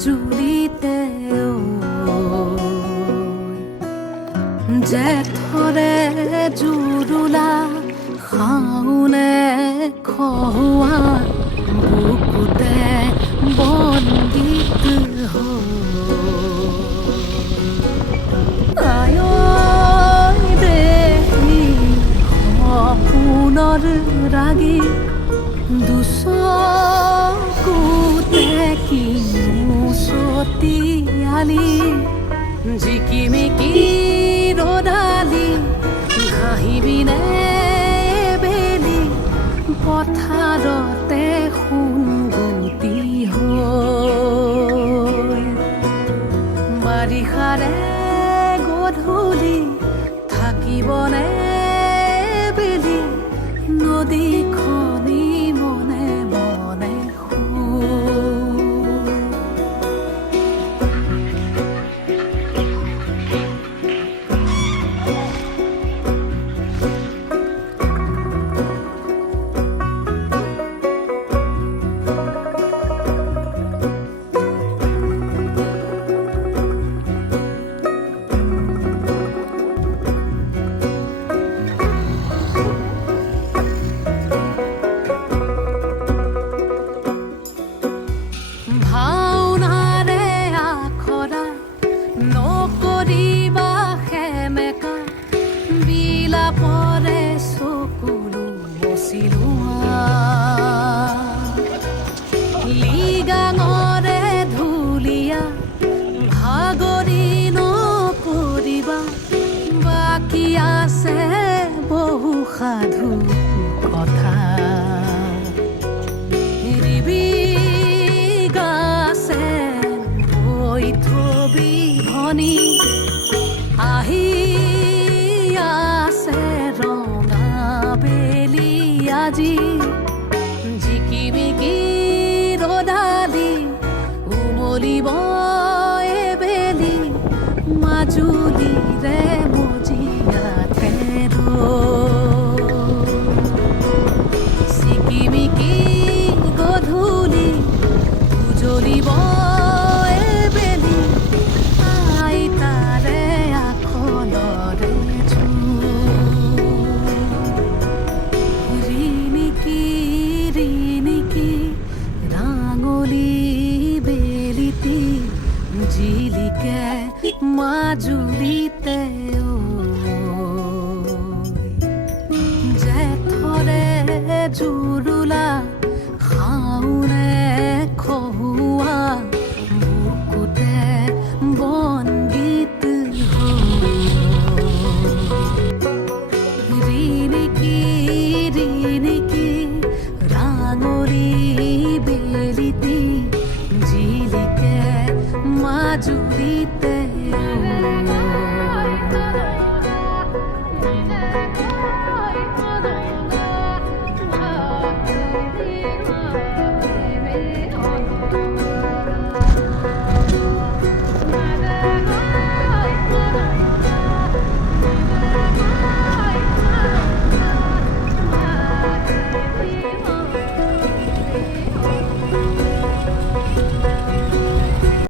মাজুলীতে জেঠৰে জুৰুলা শাওনে খোৱা বুকুতে বন্দীত সপোনৰ ৰাগী দুচকুতে কিমুচতিয়ালি জিকিমিকি ৰদালি ঘাঁহিবিনে বেলি পথাৰতে সোণগুটি হৈ বাৰিষাৰে গধূলি থাকিবনে বেলি নদীখনি মনে মনে পৰে চকুলো মচিলোৱা লিগাঙৰে ধুলীয়া ভাগৰি নপৰিবা বাকী আছে বহু সাধু কথা ৰিবি গাছে হৈ থবি ধনী আহি আজি জিকিমিকি ৰদালি উমলিব এবেলি মাজুলীৰে মজিয়াতে চিকিমিকি গধূলি উজলিব এবেলি আইতাৰে আখলৰে জিলিকে মাজুলীতে জেঠৰে জুৰুলা শাওনে খোৱা বুকুতে বনগীত ৰিণিকি ৰিণিকি ৰাঙলী বেলিতি জিলিকে মাজুলীতে